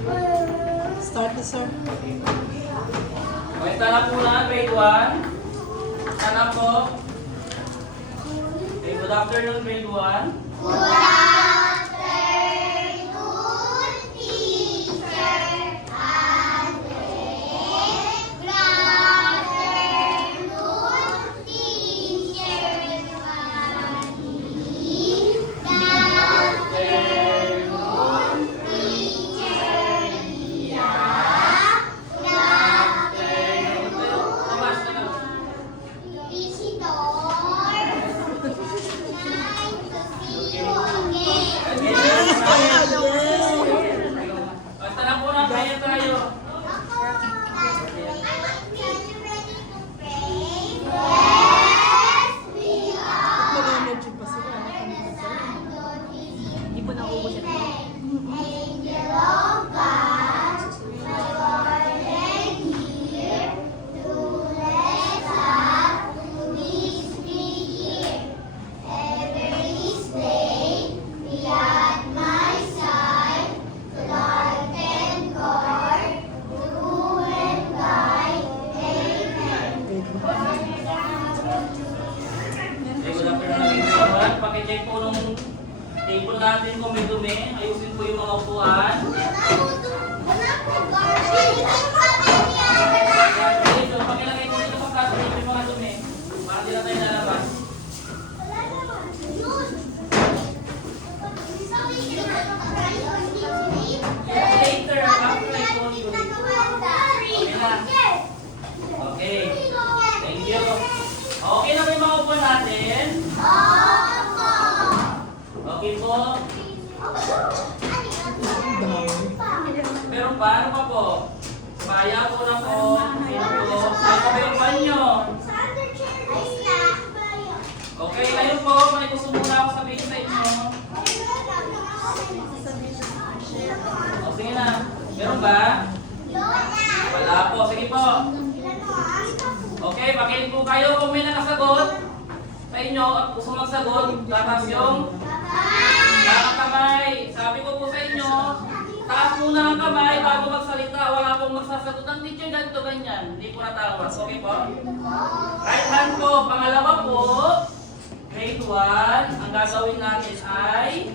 Start na, sir. Okay, stand up muna, grade 1. Stand up po. Okay, good afternoon, grade 1. Good afternoon, teacher Andre. Good afternoon, teacher Manny. Good afternoon, teacher Lia. Good afternoon, visitor. Basta lang po na, kaya tayo. Mag-energy pa sila. Hindi po naubos ito. Angel of God, my Lord and here, to let us to His here. Every day, be at my side, to guard and guard, to and guide. Amen. Okay, good afternoon, grade 1. Pakicheck po nung table natin kung may dumi. Ayusin po yung mga upuan. Okay, so pakilagay po dito sa classroom yung mga dumi. Para di na tayo lalabas. Later, after I call you. Okay, thank you. Okay na ba yung mga upuan natin? Okay po. Pero paano pa po? Paya po na po. Sino po? Saan pa yung banyo? Okay, kayo po. May gusto muna ako sabihin sa inyo. O, sige na. Meron ba? Wala po. Sige po. Okay, pakinig po kayo kung may nakasagot sa inyo at gusto magsagot. Tatas yung kamay. Sabi ko po sa inyo, taas muna ang kamay bago magsalita. Wala pong magsasagot ng teacher ganito ganyan. Hindi po natawas. Okay po? Right hand po. Pangalawa po, grade 1. Ang gagawin natin ay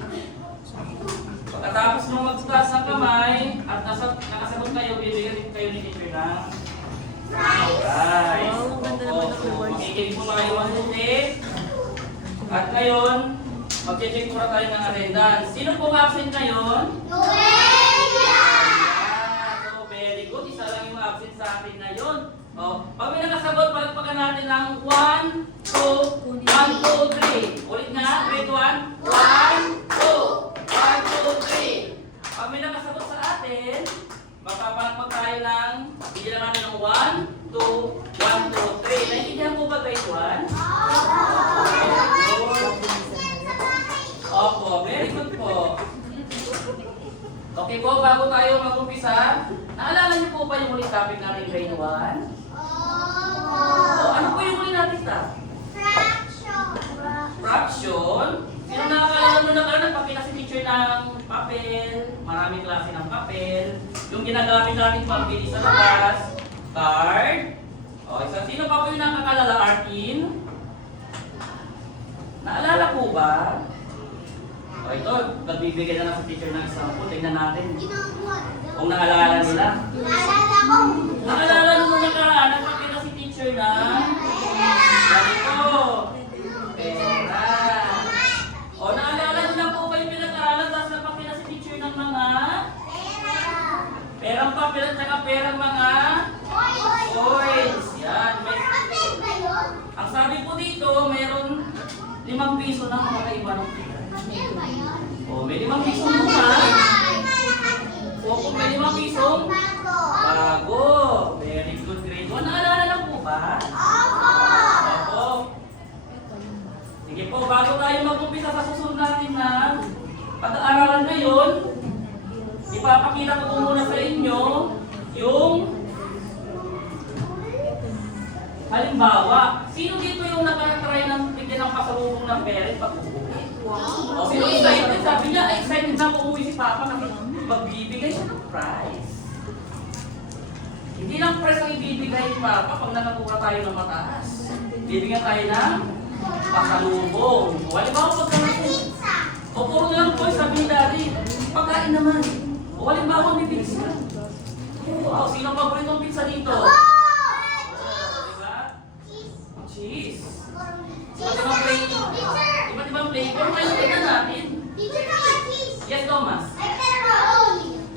pagkatapos nung magtaas ng kamay at nakasagot kayo, bibigyan kayo ni teacher ng right. Wow, ang ganda naman ng rewards. Makikinig po kayo mabuti. At ngayon, mag-check muna tayo ng attendance. Sino pong absent ngayon? So, very good. Isa lang yung absent sa atin ngayon. Pag may nakasagot, palagpakan natin ng 1, 2, 1, 2, 3. Ulit nga, grade 1. 1, 2, 1, 2, 3. Pag may nakasagot sa atin, magpapalagpag tayo ng, bigyan natin ng 1, 2, 1, 2, 3. Naintindihan po ba grade 1? Opo, very good po. Okay po, bago tayo mag-umpisa, naalala niyo po ba yung ulit topic natin grade 1? Ano po yung ulit natin topic? Fraction. Sino nakakalaman mo na kayo, nagpapila si teacher ng papel, maraming klase ng papel, yung ginagamit natin pambili sa labas, card. Isa, sino pa po yung nakakalala, Arkin? Naalala po ba? Ito, nagbibigay na lang sa teacher ng example. Tingnan natin kung naalala nila. Naalala nung nakaraan, nagpapila si teacher ng ganito. Pera. Naalala nyo na po ba yung pinag-aralan tapos nagpapila si teacher ng mga perang papel at saka perang mga coins. Yan. Ang sabi po dito, mayroon 5 piso na makakaiba ng pera. May 5 piso muna. Kung may 5 piso, bago. Very good, grade 1. Naalala na po ba? Opo. Sige po, bago tayo mag-umpisa sa susunod natin na pag-aaralan ngayon, ipapakita ko muna sa inyo yung halimbawa. Sino dito yung nakatry ng bigyan ng pasalubong ng parent pag-uwi? Wow! Sino excited? Sabi niya, excited na umuwi si Papa kasi magbibigay siya ng prize. Hindi lang prize ang ibibigay ni Papa pag nakakuha tayo ng mataas. Bibigyan tayo ng pasalubong. O halimbawa pagkain. O puro na lang po sabi ni Daddy, pagkain naman. O halimbawa may pizza. Wow, sino ang paboritong pizza dito? Diba? Cheese. Iba't ibang flavor. Iba't ibang flavor. Ngayon tignan natin. Yes, Thomas.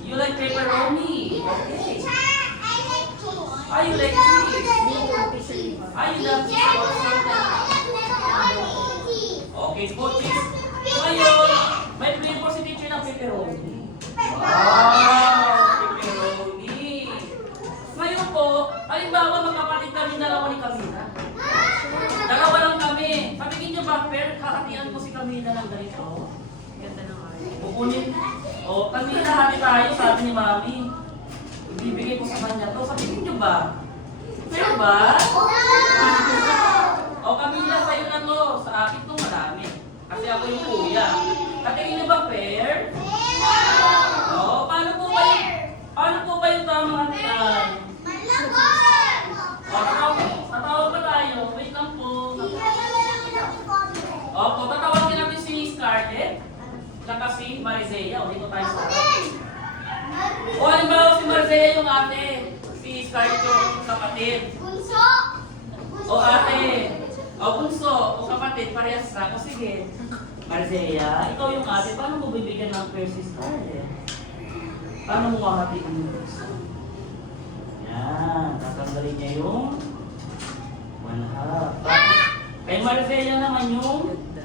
You like pepperoni? Okay. Ah, you like cheese? Ah, you love cheese? Okay po, cheese. Ngayon, may flavor si teacher ng pepperoni. Wow, pepperoni. Ngayon po, halimbawa magkapatid kami dalawa ni Camila. Dalawa lang kami. Sabihin niyo ba, pero kakatian ko si Camila ng ganito. Ganda ng art. Kukunin. O, Camila, hati tayo, sabi ni Mami. Ibibigay ko sa kanya to. Sabihin niyo ba? Pero ba? O, Camila, sa'yo na to. Sa akin to madami. Kasi ako yung kuya. Katingin niyo ba fair? O, paano po ba yung tamang hatian? O, tatawag pa tayo. Wait lang po. Opo, tatawagin natin si Scarlett. Saka si Marizea. O, dito tayo sa O, halimbawa si Marizea yung ate. Si Scarlett yung kapatid. O, ate. O, bunso. O, kapatid. Parehas na. O, sige. Marizea, ikaw yung ate. Paano mo bibigyan ng fair si Scarlett? Paano mo hahatiin yung bunso? Yan. Tatanggalin niya yung 1/2. Tapos, kay Marizea naman yung Ganda.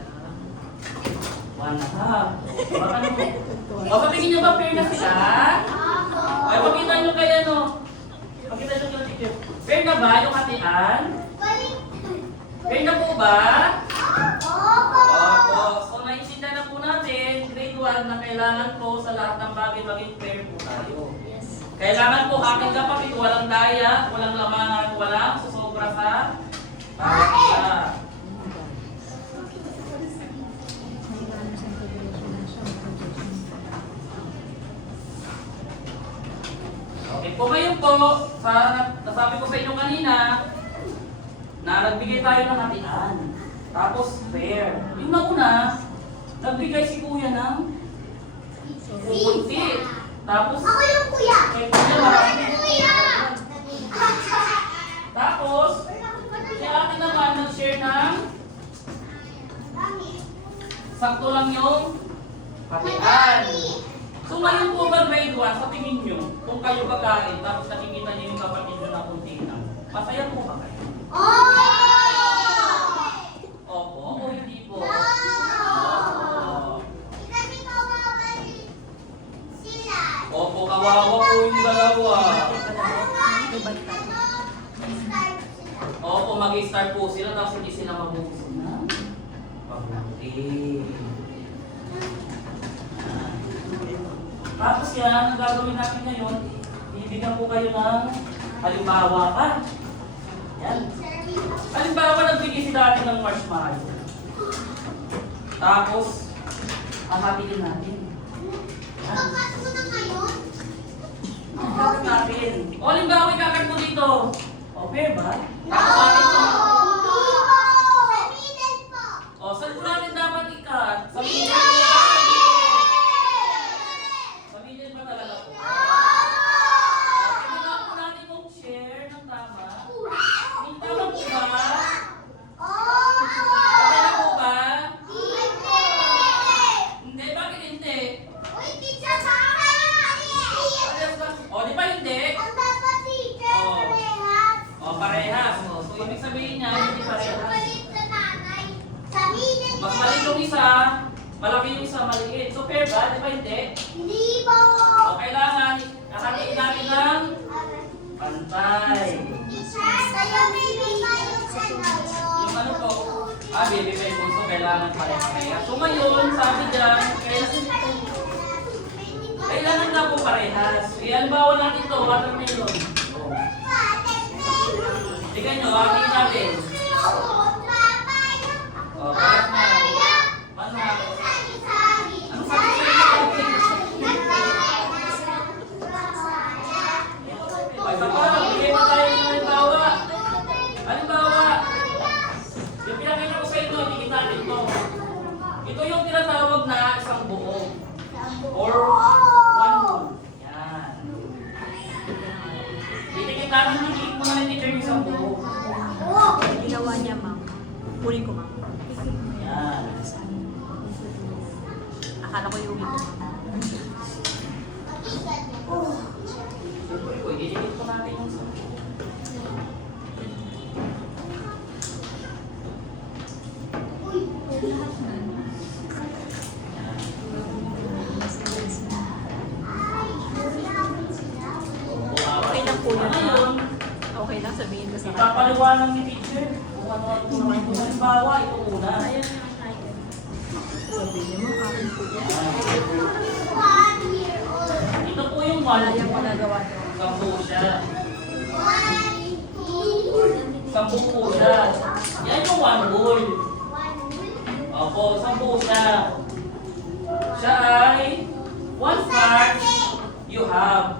1/2. Baka mo. O, patingin niyo ba fair na sila? Ay, pakita niyo kaya no. Pakita niyo kaya teacher. Fair na ba yung hatian? Fair na po ba? Opo. So, naiintindihan na po natin, grade 1, na kailangan po sa lahat ng bagay maging fair po tayo. Kailangan po aking kapatid, walang daya, walang lamangan, walang susobra sa bawat isa. Okay po, ngayon po, nasabi ko sa inyo kanina, na nagbigay tayo ng hatian. Tapos fair. Yung nauna, nagbigay si kuya ng pupunti. Tapos, kay kuya marami. Tapos, si ate naman nag-share ng sakto lang yung hatian. So ngayon po ba grade 1, sa tingin nyo, kung kayo kakain, tapos nakikita nyo yung kapatid nyo na kunti na, masaya po ba kayo? Opo, o hindi po? Opo, kawawa po yung dalawa. Opo, mag-start po sila, tapos hindi sila mabubusog na pabuti. Tapos yan, ang gagawin natin ngayon, bibigyan po kayo ng halimbawa ka. Yan. Halimbawa, nagbigay si dati ng marshmallow. Tapos, hahatiin natin. Yan. Hahatiin natin. O, halimbawa, ikakat mo dito. O, fair ba? Tapos natin to. O, saan po natin dapat ikat? Sa middle. Sa middle ba talaga po? Kailangan po natin kung share ng tama. Hindi tama po ba? Tama po ba? Hindi, bakit hindi? O, di ba hindi? O, parehas. O, so, ibig sabihin niya, hindi parehas. Mas mali yung isa, malaki yung isa, maliit. So, fair ba? Di ba hindi? O, kailangan, kahatiin natin ng pantay. Yung ano po, baby pa yung bunso, kailangan pareha. So, ngayon, sabi dyan, kailangan na po parehas. Yan, bawal natin ito, watermelon. Tingnan nyo, hatiin natin. O, parehas na. Ano? Ano sabi sa'yo? namin nikiik mo na ng teacher yung 10. Oh! Ginawa niya, ma'am. Kunin ko, ma'am. Yan. Akala ko yung ko, ma'am. Uy, i-edit ko natin yung 10. Okay lang po yun, Ngayon, ma'am. Okay lang, sabihin ko sa kanya. ipapaliwanag ni teacher kung ano-ano po naman. Kung halimbawa, ito muna. Sabihin niya, ma'am, akin po yan. Ito po yung 1. Wala yung ginagawa niya. 10 siya. 10 po siya. Yan yung 1 whole. Opo, 10 siya. Siya ay 1 part you have.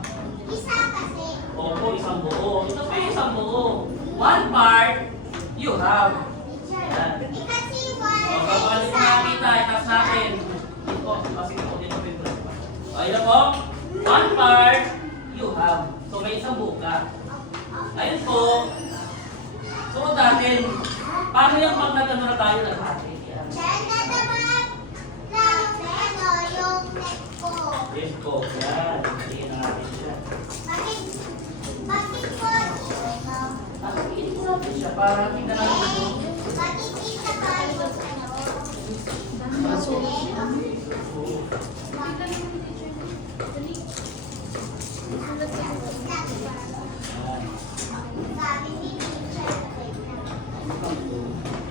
Opo, isang buo. Ito pa yung isang buo. 1 part you have. Yan. O, kapag ito nakita, itas natin. Ito, kasi ito, dito yung plus pa. O, ito po. 1 part you have. So, may isang buo ka. Ayun po. Sunod natin. Paano yung pag nagano na tayo naghati? Yan. Yes po. Yan. Tingin na natin siya. Tingin ko natin siya para tingnan natin ito.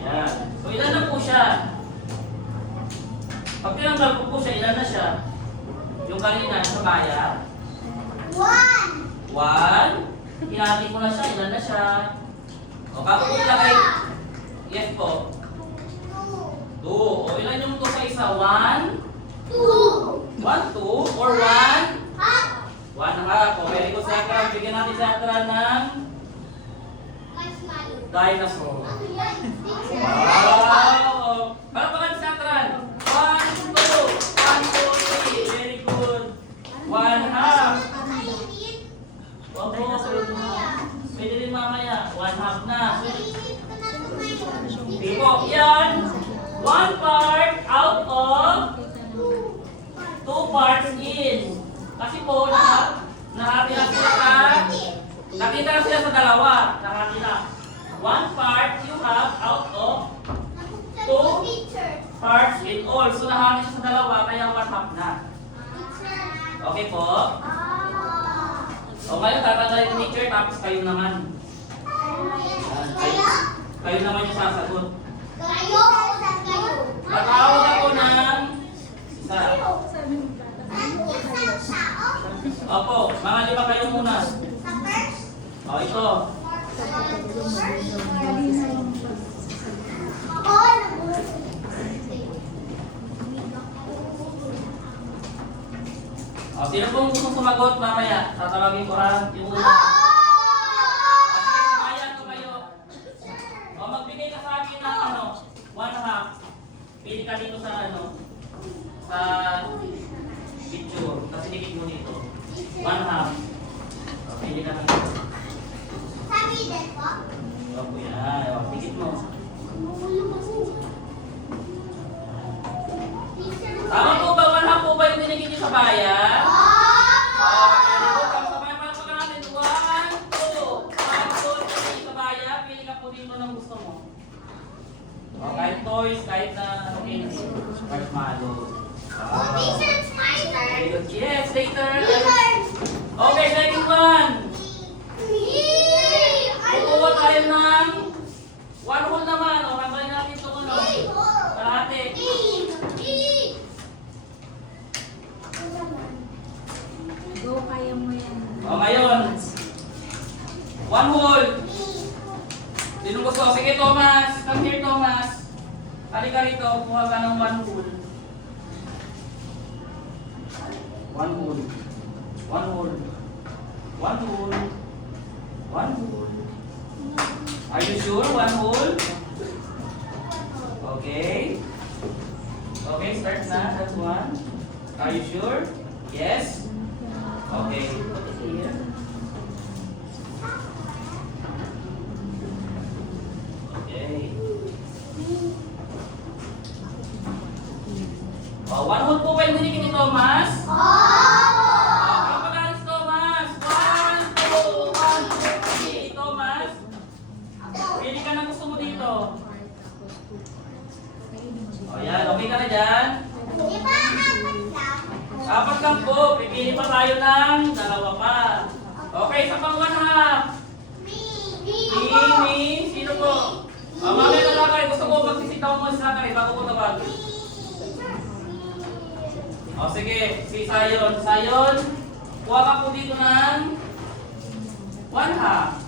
Yan. So, ilan na po siya? Pag tinanggal ko po siya, ilan na siya? Yung kanina, sa baya? 1. Hinati ko na siya, ilan na siya? O, bago ko ilagay, yes po. 2. O, ilan yung 2 sa isa? 1? 1, 2? Or 1? 1 half. O, very good, Sakra. Bigyan natin Sakra ng dinosaur. Wow! Para pala sa Sakra. 1, 2. 1, 2, 3. Very good. 1 half. Opo. Pwede rin mamaya. 1 half na. Tipo, yan. 1 part out of 2 parts in. Kasi po, nahati na sila sa, nakita na sila sa dalawa. Nahati na. 1 part you have out of 2 parts in all. So, nahati siya sa dalawa, kaya 1 half na. Okay po? O ngayon, tatanggalin ng teacher, tapos kayo naman. Kayo naman yung sasagot. Tatawag ako ng isa. Opo, mga 5 kayo muna. O, ito. O, sino pong gustong sumagot mamaya? Tatawagin ko rin yung una. Sige, sumayan ko kayo. O, magbigay ka sa akin ng 1 half. Pili ka dito sa sa picture. Kasi dikit mo dito. 1 half. O, pili ka dito. Opo, yan. O, dikit mo. Tama po ba? 1 half po ba yung dinigit niyo sa bayan? Kahit toys, kahit na marshmallow. Very good. Yes, later. Okay, second one. Kukuha tayo ng 1 whole naman. O, tanggalin natin ito kalahati. Go, kaya mo yan. O, ngayon. 1 whole. Sino gusto? Sige, Thomas. Come here, Thomas. Halika rito. Kuha ka ng 1 whole. 1 whole. 1 whole. 1 whole. 1 whole. Are you sure? 1 whole? Okay. Okay, start na. That's 1. Are you sure? Yes? Okay. Put it here. magsisitaw mo sa akin, bago ko tawag. O sige, si Sayon. Sayon, kuha ka po dito ng 1/2.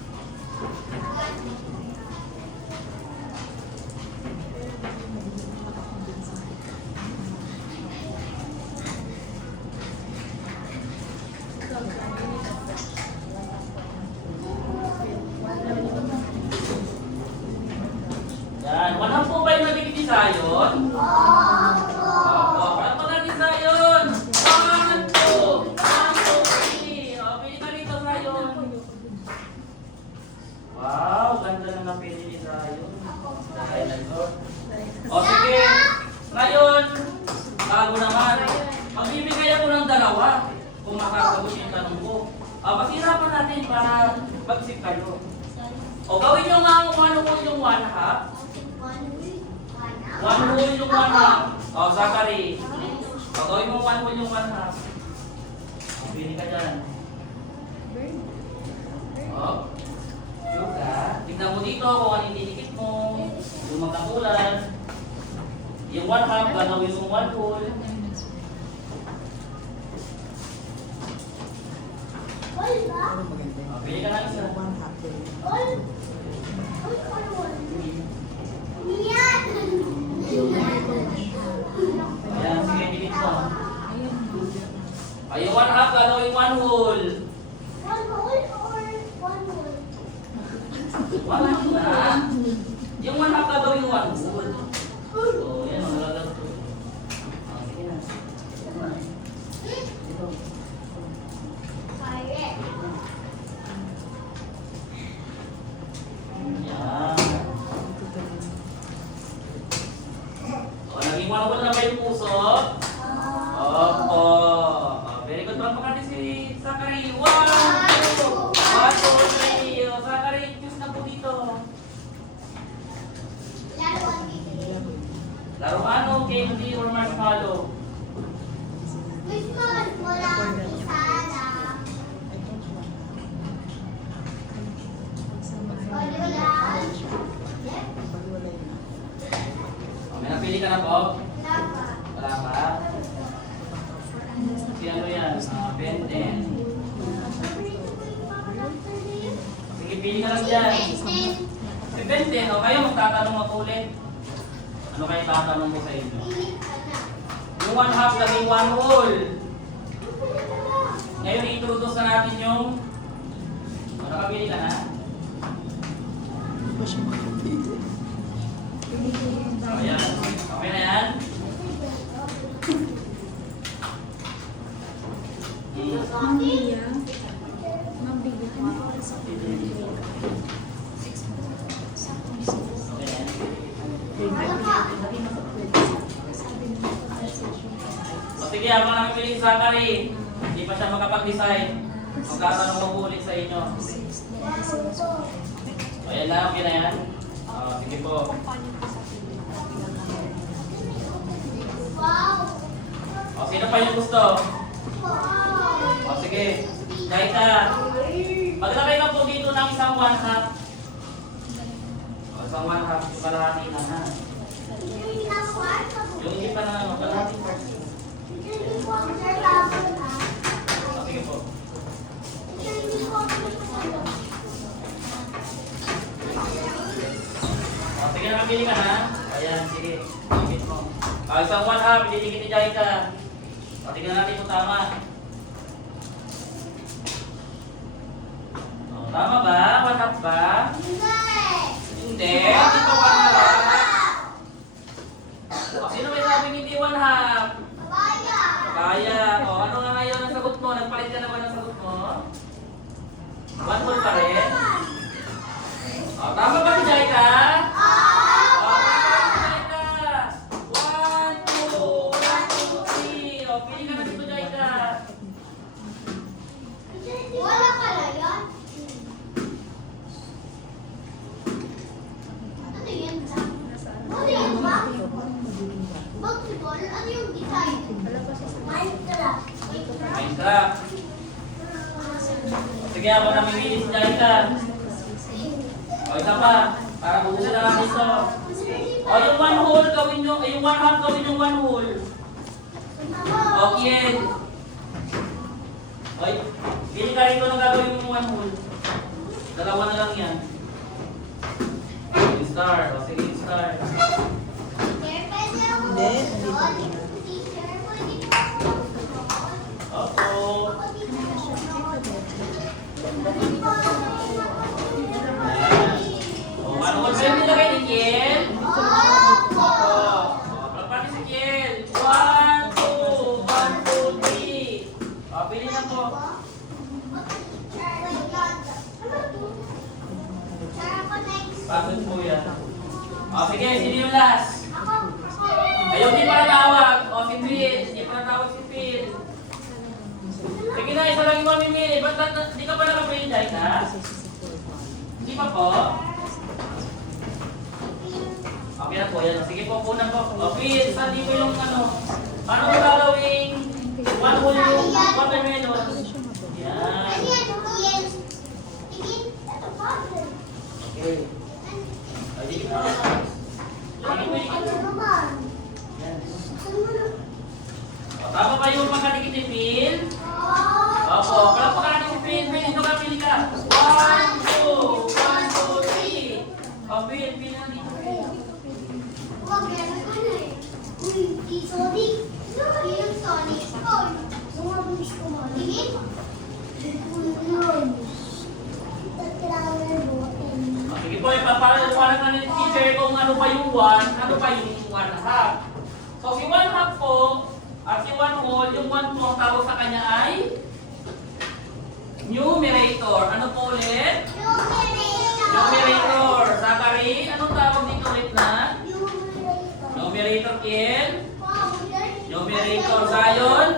Yan, 1/2 po ba yung nabigay ni Sayon? Opo, para pa natin Sayon. 1, 2, 3. O, pili ka rito Sayon. Wow, ganda na napili ni Sayon. O sige, ngayon, bago naman, magbibigay ako ng dalawa kung makakagot yung tanong ko. Pasirapan natin para mag-isip kayo. O gawin nyo nga kung ano po yung 1/2. 1 whole yung 1/2. O, Zachary. O, gawin mo 1 whole yung 1/2. O, pili ka dyan. O, Yuka. Tignan mo dito kung ano yung dinikit mo. Yung magkakulan. Yung 1/2, gagawin mo 1 whole. O, pili ka na isa. Ayan, sige, dikit mo. Ay, yung 1/2, gagawin 1 whole. 1/2 na. Yung 1/2 gagawin 1 whole. So, yan, magagawa ko. Sige na. Ito. Yan. O, naging 1 whole na ba yung puso? Opo. Very good. Palakpakan natin si Zachary. 1, 2, 3. O, Zachary, choose na po dito. Laro ano, candy or marshmallow? O, may napili ka na po? Wala pa? Si ano yan? Benten. Sige, pili ka lang dyan. Si Benten, o kayo magtatanong ako ulit. Ano kayo tatanong mo sa inyo? Yung 1/2 naging 1 whole. Ngayon, i-introduce na natin yung... O, nakapili ka na? Ayan. Okay na yan? O sige, habang nakapili si Zachary, hindi pa siya makapag-decide. Magtatanong mo ulit sa inyo. O yan lang, okay na yan? O, sige po. O, sino pa yung gusto? O, sige. Jaita. Maglagay na po dito ng isang 1/2. O, isang 1/2. Yung kalahati na ha. Yung hindi pa na kalahati first. O, sige po. O, sige, nakapili ka na. Ayan, sige. Dikit mo. O, isang 1/2. Didikit ni Jaita. O, tingnan natin kung tama. O, tama ba? 1/2 ba? Hindi. Hindi pa 1/2. O, sino may sabing hindi 1/2? Kaya. O, ano nga ngayon ang sagot mo? Nagpalit ka naman ang sagot mo? 1 whole pa rin? O, tama ba si Jaita? O, tama si Jaita. 1, 2, 3. O, pili ka na dito, Jaita. Wala pala yan. Ano yan? Ano yan ba? Basketball? Ano yung design? Minecraft. Minecraft. Sige, ako namimili si Jaita. O, isa pa. Para bukusin na natin ito. O, yung one whole, gawin nyo, yung one half, gawin yung one whole. O, Kiel. Oy, pili ka rito na gagawin yung one whole. Dalawa na lang yan. Star. O, sige, star. Opo. O, ano ko sa'yo nilagay ni Kiel? Opo. O, palapati si Kiel. 1, 2, 1, 2, 3. O, pili na po. Bakit po yan? O, sige, sino yung last? Ayaw, di pa natawag. O, si Phil. Di pa natawag si Phil. Sige na, isa lang yung mamimili. Ba't di ka pa naka-franchise, ha? Hindi pa po? Okay na po, yan. Sige po, una po. O, Phil, saan di po yung ano? Paano mo gagawing one whole yung watermelon? Yan. Okay. Ay, di ka. Sige po, yan. O, tama ba yung pagkadikit ni Phil? Opo, palapakalan natin si Phil. Phil, ito ka, pili ka. 1, 2, 1, 2, 3. O, Phil, pili na dito. O, sige po, ipapaliwanag na ni teacher kung ano pa yung 1, ano pa yung 1 half. So, si 1 half po, at si 1 whole, yung 1 po ang tawag sa kanya ay numerator. Ano po ulit? Numerator. Zachary, anong tawag dito ulit na? Numerator, Kiel. Numerator, Zion.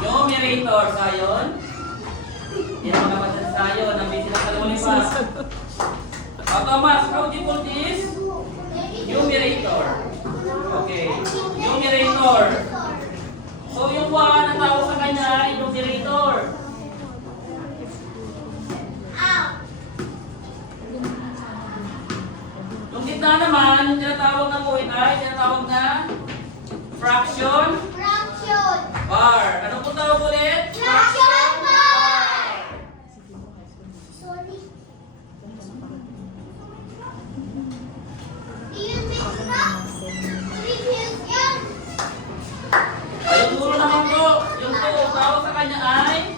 Numerator, Zion. Yan ang mga sa Zion. Nabisi na sa lulipa. Thomas, how do you call this? Numerator. Okay. Numerator. So yung 1 ang tawag sa kanya ay numerator. Yung gitna naman, yung tinatawag na po ito ay tinatawag na fraction bar. Ano po tawag ulit? Ayun, puro naman po. Yung 2, tawag sa kanya ay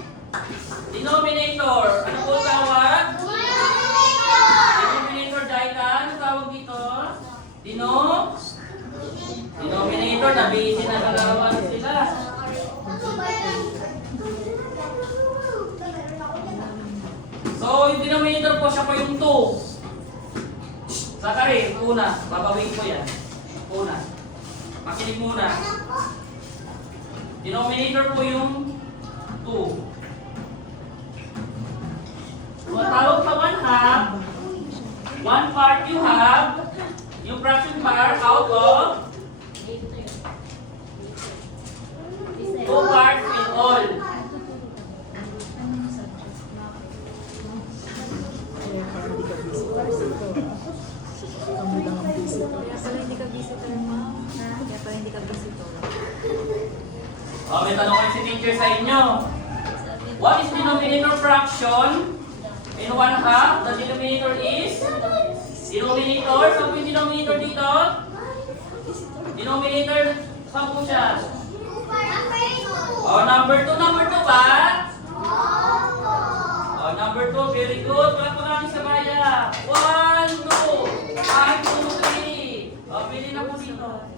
denominator. Ano po tawag? Denominator, Jaika. Ano tawag dito? Denominator. Nabisi na kalarawan sila. So, yung denominator po, siya po yung 2. Zachary, una. Babawin ko yan. Una. Makinig muna. Denominator po yung 2. Kung tawag sa 1 half, 1 part you have, yung fraction bar out of 2 parts in all. Kaya pala hindi ka visitor, ma'am. Kaya pala hindi ka visitor. O, may tanong kayo si teacher sa inyo. What is denominator fraction in 1 half? The denominator is? Denominator? Saan po yung denominator dito? Denominator, saan po siya? O, number 2. Number 2 ba? O, number 2. Very good. Wala po natin sa kaya. 1, 2. 1, 2, 3. O, pili na po dito.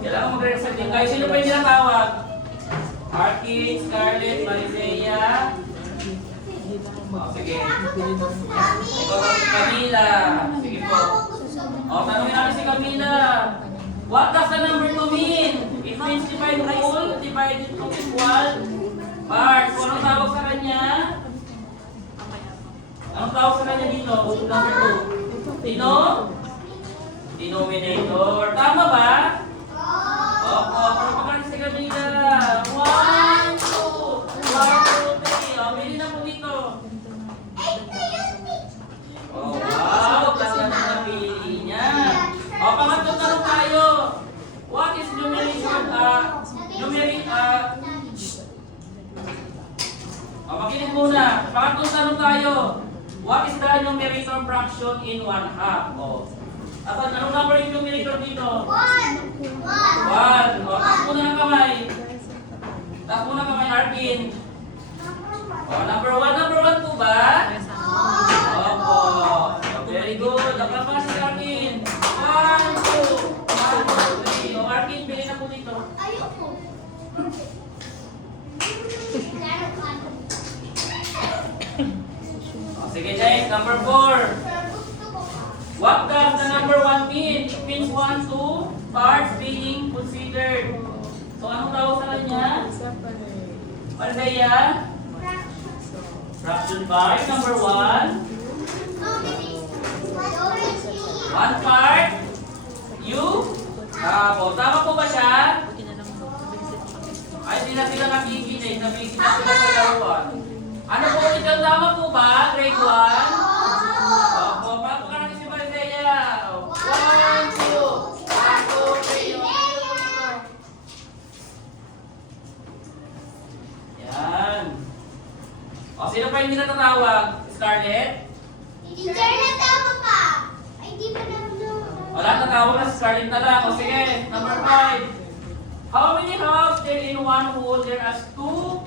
Kailangan mag-reset din kayo. Sino pa yung tinatawag? Arkin, Scarlett, Marisea. O, sige. Ikaw si Camila. Sige po. O, tanongin natin si Camila. What does the number 2 mean? It means divide whole, divided to equal parts. So, anong tawag sa kanya? Anong tawag sa kanya dito? Number 2. Denominator. Tama ba? Opo. Pero pagkakas si Camila. 1, 2, 1, 2, 3. O, bili na po dito. tanong tayo. What is the numerator fraction in 1/2? O. Anong number yung numerator dito? 1. O, taas muna ng kamay. Taas muna ng kamay, Arkin. O, number 1 po ba? Opo. Very good. Naklapan si Arkin. 1, 2. 1, 2, 3. O, Arkin, pili na po dito. Ayoko. O, sige, next. Number 4. What does the number 1 mean? It means 1, 2 parts being considered. So, anong tawag sa kanya? Ano ba yan? Fraction part. Number 1. 1 part. You? Tama po ba siya? Ay, hindi na sila nakikinig. Nabigit na sila sa laruan. Ano po ito? Tama po ba? Grade 1? Opo. Paano ka natin si Maridea? 1, 2. 1, 2, 3. Yan. O, sino pa hindi natatawag? Scarlett? Teacher na tama pa. Ay, di ba naman Wala, tatawag na si Scarlett na lang. O sige, number 5. How many halves there in one whole? There are 2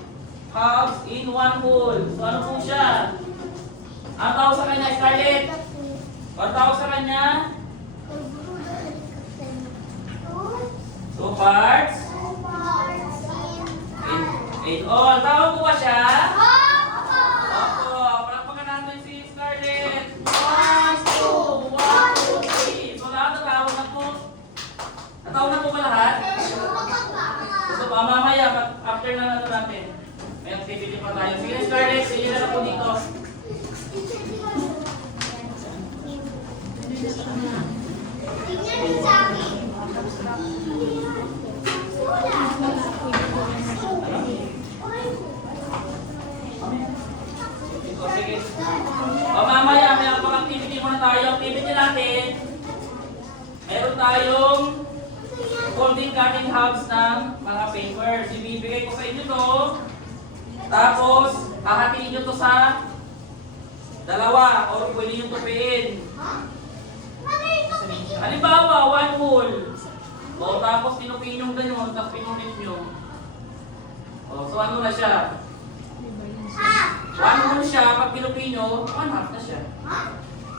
halves in one whole. So ano po siya? Ang tawag sa kanya, Scarlett? Ang tawag sa kanya? 2 parts in all. Tawag po ba siya? Opo, palakpakan natin si Scarlett. 1, 2, 1, 2, 3. So lahat natawag na po. Natawag na po ba lahat? So mamaya, after na natin natin, may activity pa tayo. Sige, Scarlett, sige na po dito. Tingnan din sa akin. O sige. O mamaya, may activity muna tayo. Activity natin, meron tayong folding cutting halves ng mga papers. Ibibigay ko sa inyo to. Tapos, hahatiin nyo to sa dalawa o pwede nyo tupiin. Halimbawa, 1 whole. O tapos tinupin yung ganyan, tapos pinunit nyo. O, so ano na siya? 1 whole siya, pag pinupin nyo, 1/2 na siya.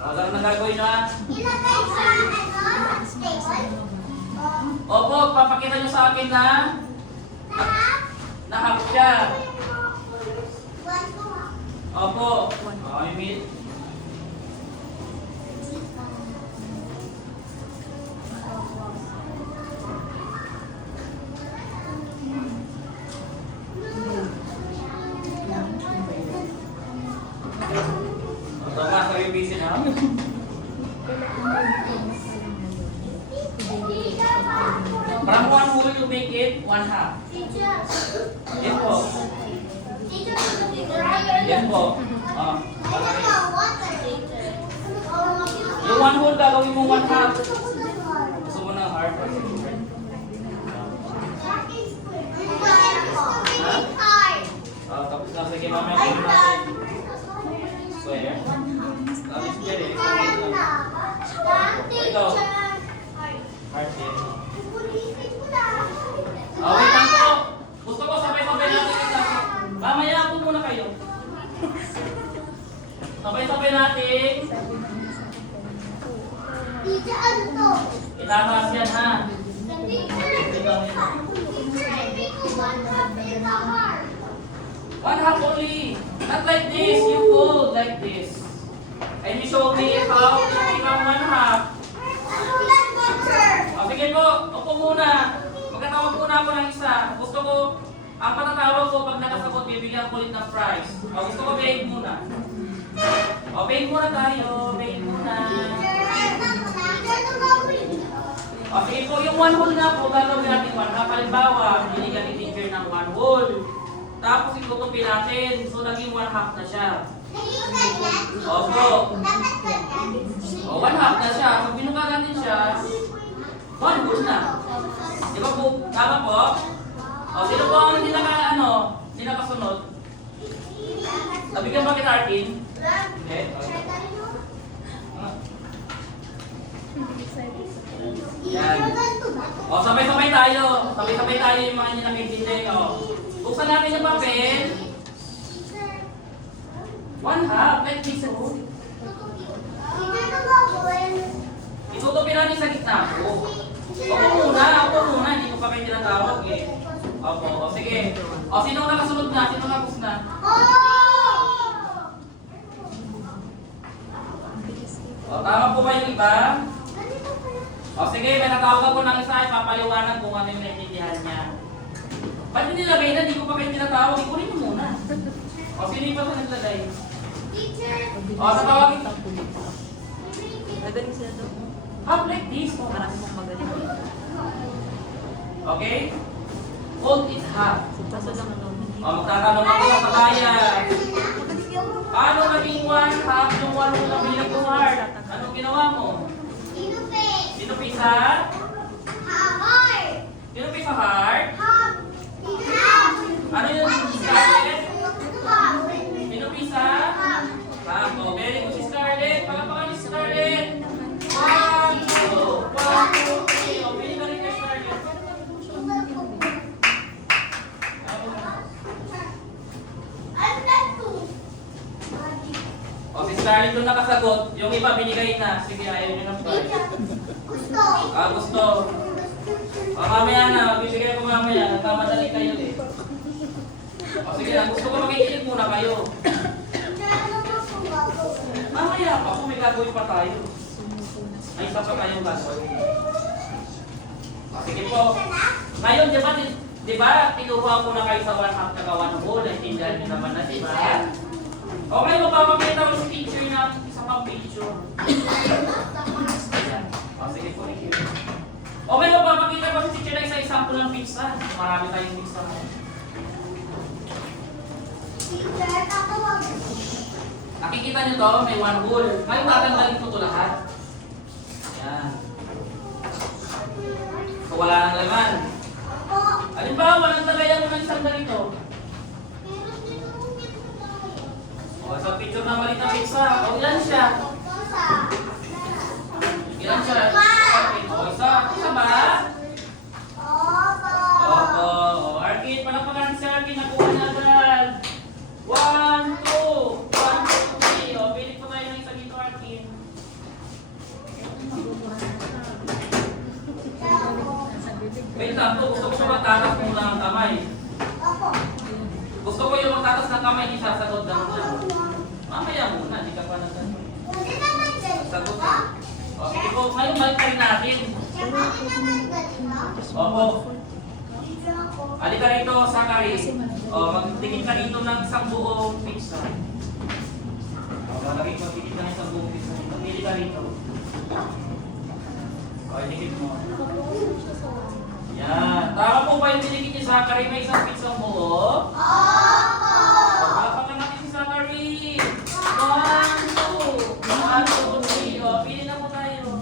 O, lang na gagawin na. Ilagay sa table. Opo, papakita nyo sa akin na half siya. Opo. I mean, tama, kayo busy na. From 1 whole, you make it 1/2. Yan po. Yan po. Yung 1 whole, gagawin mo 1/2. Gusto mo ng heart? Tapos na, sige mamaya ko natin. Square. Tapos square eh. Ito. Heart din. Wait lang po. Gusto ko sabay-sabay natin ito. Mamaya po muna kayo. Sabay-sabay natin. Itataas yan ha. One half only. Not like this. You fold like this. And you show me how to become 1/2. Sige po, upo muna. Magkatawag muna ako ng isa. Gusto ko, ang patatawag ko pag nakasagot, bibigyan ko ulit ng prize. Gusto ko bake muna. Bake muna tayo. Bake muna. Sige po, yung 1 whole na po, gagawin natin 1/2. Halimbawa, binigyan ni teacher ng 1 whole. Tapos itutupin natin. So, naging 1/2 na siya. Opo. 1/2 na siya. Pag binuka natin siya, 1 whole na. Di ba po? Tama po? Sino po ang hindi nakasunod? Nabigyan ba kita, Arkin? Hindi. Okay. Yan. O, sabay-sabay tayo. Sabay-sabay tayo yung mga hindi nakikita. O. Buksan natin yung papel. 1/2. Like this. Itutupin natin sa gitna ko. Ako muna. Hindi ko pa kayo tinatawag eh. Opo. O, sige. O, sino nakasunod na? Sino nakapos na? O, tama po ba yung iba? O, sige. May natawag po ng isa. Ipapaliwanag kung ano yung naiintindihan niya. Ba't hindi nilagay na? Hindi ko pa kayo tinatawag. Ikunin mo muna. O, sino yung pa sa naglagay? O, tatawagin. Magaling sila daw. Half like this. Marami mong magaling. Okay? Hold it half. Kaso lang ano. O, magtatanong ako sa kaya. Paano naging 1/2 yung 1 mo na bilang ko heart? Anong ginawa mo? Sinupi sa? Sinupi sa heart? Ano yung Scarlett? Sinupi sa? Half. O, very good si Scarlett. Palapakan ni Scarlett. 1, 2, 3. O, pili ka rin kay Scarlett. O, si Scarlett doon nakasagot. Yung iba binigay na. Sige, ayaw nyo ng Scarlett. Gusto. O, mamaya na. Magbibigay ko mamaya. Nagkamadali kayo eh. O, sige lang. Gusto ko makikinig muna kayo. Mamaya pa. Kung may gagawin pa tayo. May isa pa kayong gagawin. O, sige po. Ngayon, di ba, tinuruan ko na kayo sa 1/2 na 1 whole. Naintindihan nyo naman na, di ba? Okay, mapapakita ko sa picture na isa pang picture. Ayan. O, sige po. Okay, mapapakita ko sa picture na isa-isang po ng pizza. Marami tayong pizza. Nakikita nyo to, may 1 whole. Ngayon, tatanggalin ko to lahat. Ayan. So, wala nang laman. Halimbawa, walang lagayan mo ng isang ganito. O, sa picture na maliit na pizza. O, ilan siya? Ilan siya? O, isa. Isa ba? Opo. O, Arkin, palapakan si Arkin. Nakuha na agad. 1, 2. 1, 2, 3. O, pilit po tayo ng isa dito, Arkin. Wait lang po. Gusto ko magtatas muna ng kamay. Gusto ko yung magtatas ng kamay, hindi sasagot lang na. Mamaya muna, hindi ka pa nagsagot. Sagot na. O, sige po, ngayon balik ka rin natin. Opo. Halika rito, Zachary. O, magtingin ka rito ng isang buong pizza. O, magtingin ka ng isang buong pizza. Pili ka rito. O, itikit mo. Yan. Tama po ba yung dinikit ni Zachary? May isang pizza buo? Palapakan natin si Zachary. 1, 2. 1, 2, 3. O, pili na po tayo.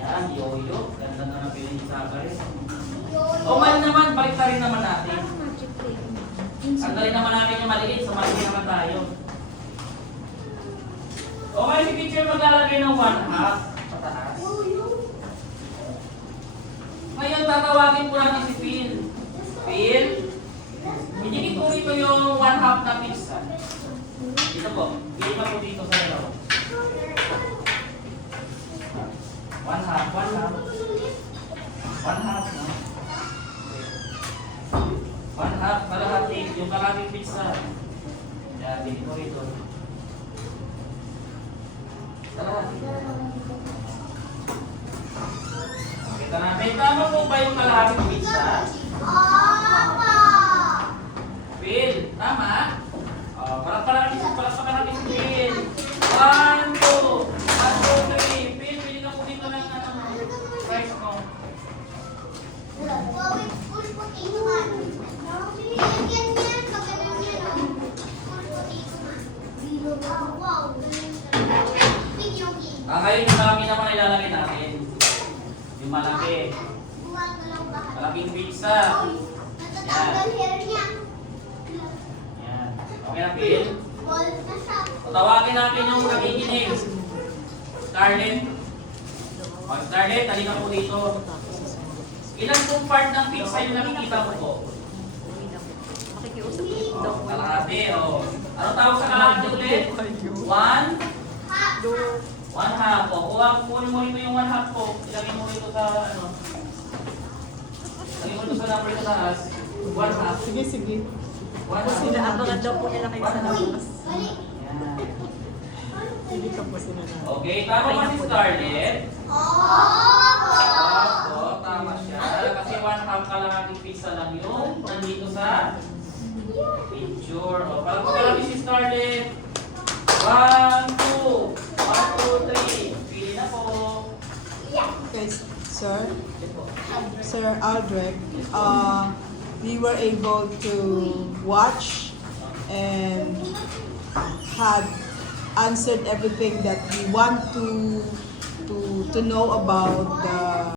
Yan, yo-yo. Ganda na napili ni Zachary. O, mali naman. Balik na rin naman natin. Sandali naman natin yung maliit. So, maliit naman tayo. O, may si teacher maglalagay ng 1/2. Pataas. Ngayon, tatawagin po natin si Phil. Phil, idikit po rito yung 1/2 na pizza. Dito po. Pili pa po dito sa dalawa. 1/2. 1/2 na. 1/2, kalahati. Yung kalahating pizza. Yan, dito po rito. Kalahati. Kita natin. Tama po ba yung kalahating pizza? Phil, tama? Palakpakan natin si Phil. 1, 2, 3. Phil, pili ka po dito ng rice mo. Ngayon yung malaki naman ilalagay natin. Yung malaki. Malaking pizza. Yan. Okay na, Phil? Ball na siya. O, tawagin natin yung nakikinig. Scarlett. O, Scarlett, halika po dito. Ilan pong part ng pizza yung nakikita mo po? Makikiusap O, kalahati. O. Ano tawag sa kalahati ulit? 1 half po. Kunin mo ito yung 1 half po. Ilagay mo ito sa ano. Ilagay mo ito sa number sa taas. 1 half. Sige, sige. 1 half. Inaabangan daw po nila kayo sa labas. Mali. Yan. Sige, tapusin na natin. Okay, tama ba si Scarlett? Oo, tama siya. Kasi 1 half kalahating pizza lang yung nandito sa picture. O, parang ko lang si Scarlett. 1, 2. 1, 2, 3. Pili na po. Okay, Sir Aldrich, we were able to watch and had answered everything that we want to know about the